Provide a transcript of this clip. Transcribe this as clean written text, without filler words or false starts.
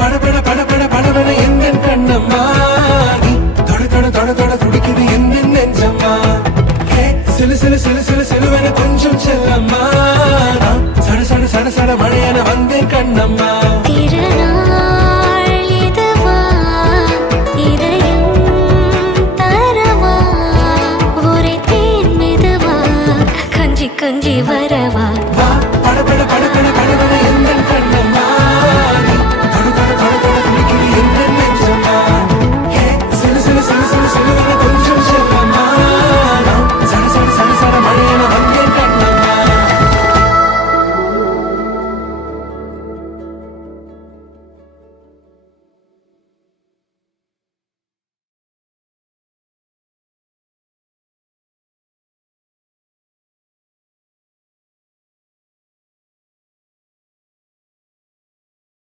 படபட படபட படபட எந்த கண்ணம்மா நீ தொட தொட தொட தொட துடிக்குது எந்த நெஞ்சம்மா சிலு சிலு சிலு சிலு சிலுவென கொஞ்சம் செல்லம்மா சட சட சட சட மழையென வந்தேன் கண்ணம்மா